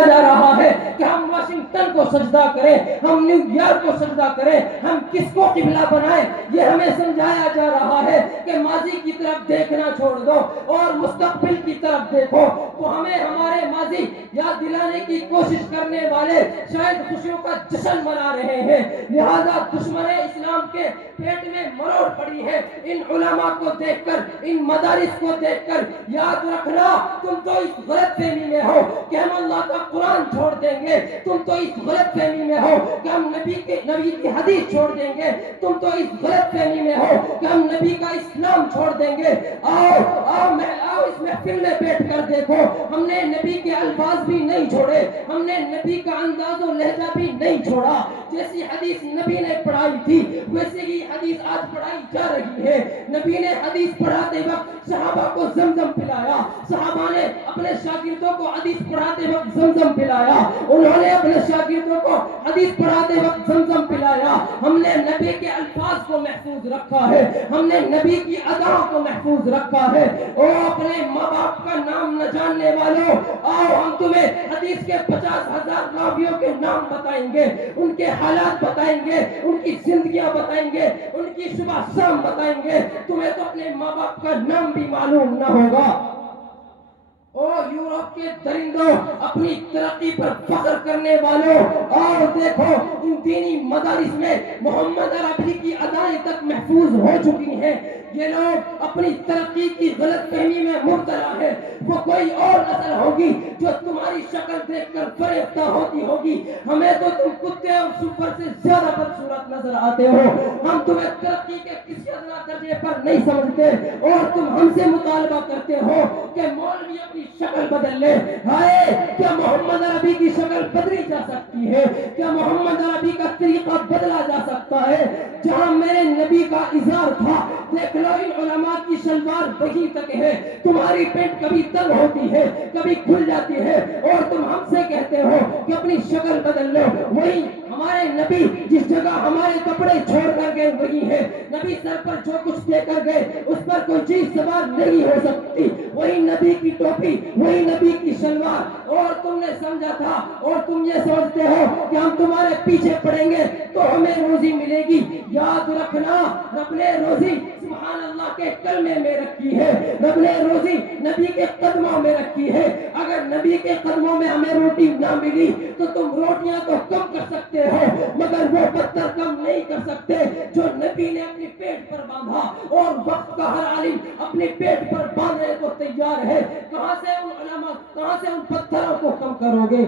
سمجھایا جا رہا ہے کہ ہم واشنگٹن کو سجدہ کریں, ہم نیو یارک کو سجدہ کریں, ہم کس کو قبلہ بنائیں, یہ ہمیں سمجھایا جا رہا ہے کہ ماضی کی طرف دیکھنا چھوڑ دو اور مستقبل کی طرف دیکھو. تو ہمیں ہمارے ماضی یاد دلانے کی کوشش کرنے والے شاید خوشیوں کا جشن منا رہے ہیں, لہذا دشمن اسلام کے پیٹ میں مروڑ پڑی ہے. ان علماء کو دیکھ کر, ان مدارس کو دیکھ کر یاد رکھنا, تم تو اس غلط فہمی میں ہو کہ ہم اللہ کا قرآن چھوڑ دیں گے, تم تو اس غلط فہمی میں ہو کہ ہم نبی کی حدیث چھوڑ دیں گے, تم تو اس غلط فہمی میں ہو کہ ہم نبی کا اسلام چھوڑ دیں گے. آؤ اس محفل میں بیٹھ کر دیکھو, ہم نے نبی کے الفاظ بھی نہیں چھوڑے, ہم نے نبی کا انداز و لہجہ بھی نہیں چھوڑا. جیسی حدیث نبی نے پڑھائی تھی ویسے ہی حدیث آج پڑھائی جا رہی ہے. نبی نے حدیث پڑھاتے وقت صحابہ کو زمزم پلایا, صحابہ نے اپنے شاگردوں کو حدیث پڑھاتے وقت زمزم پلایا, انہوں نے اپنے شاگردوں کو حدیث پڑھاتے وقت زمزم پلایا. ہم نے نبی کے الفاظ کو محفوظ رکھا ہے, ہم نے نبی کی اداؤں کو محفوظ رکھا ہے. اور اپنے ماں باپ کا نام نہ جاننے والوں, آؤ ہم تمہیں حدیث کے 50,000 راویوں کے نام بتائیں گے, ان کے حالات بتائیں گے, ان کی زندگیاں بتائیں گے, ان کی صبح شام بتائیں گے. تمہیں تو اپنے ماں باپ کا نام بھی معلوم نہ ہوگا. او یورپ کے درندوں, اپنی ترقی پر فخر کرنے والوں, اور دیکھو ان دینی مدارس میں محمد عربی کی ادائیں تک محفوظ ہو چکی ہیں. یہ لوگ اپنی ترقی کی غلط فہمی میں مبتلا ہے. وہ کوئی اور نسل ہوگی جو تمہاری شکل دیکھ کر فریفتہ ہوتی ہوگی. ہمیں تو تم کتے اور سپر سے زیادہ بدصورت نظر آتے ہو. ہم تمہیں ترقی کے کسی ادنا درجے پر نہیں سمجھتے, اور تم ہم سے مطالبہ کرتے ہو کہ مولوی اپنی شکل بدل لے. ہائے, کیا محمد عربی کی شکل بدلی جا سکتی ہے؟ کیا محمد عربی کا طریقہ بدلا جا سکتا ہے؟ جہاں میرے نبی کا اظہار تھا, دیکھ لو ان علماء کی شلوار وہیں تک ہے. تمہاری پینٹ کبھی تنگ ہوتی ہے, کبھی کھل جاتی ہے, اور تم ہم سے کہتے ہو کہ اپنی شکل بدل لو. وہی ہمارے نبی جس جگہ ہمارے کپڑے چھوڑ کر گئے وہی ہے. نبی سر پر جو کچھ دے کر گئے اس پر کوئی چیز سوار نہیں ہو سکتی. وہی نبی کی ٹوپی, وہی نبی کی شلوار, اور تم نے سمجھا تھا, اور تم یہ سوچتے ہو کہ ہم تمہارے پیچھے پڑیں گے تو ہمیں روزی ملے گی. یاد رکھنا, رب نے روزی سبحان اللہ کے کلمے میں رکھی ہے, رب نے روزی نبی کے قدموں میں رکھی ہے. اگر نبی کے قدموں میں ہمیں روٹی نہ ملی تو تم روٹیاں تو کم کر سکتے ہو, مگر وہ پتھر کم نہیں کر سکتے جو نبی نے اپنے پیٹ پر باندھا. اور وقت کا ہر عالم اپنے پیٹ پر باندھنے کو تیار ہے. کہاں سے ان علماء, کہاں سے ان پتھروں کو کم کرو گے؟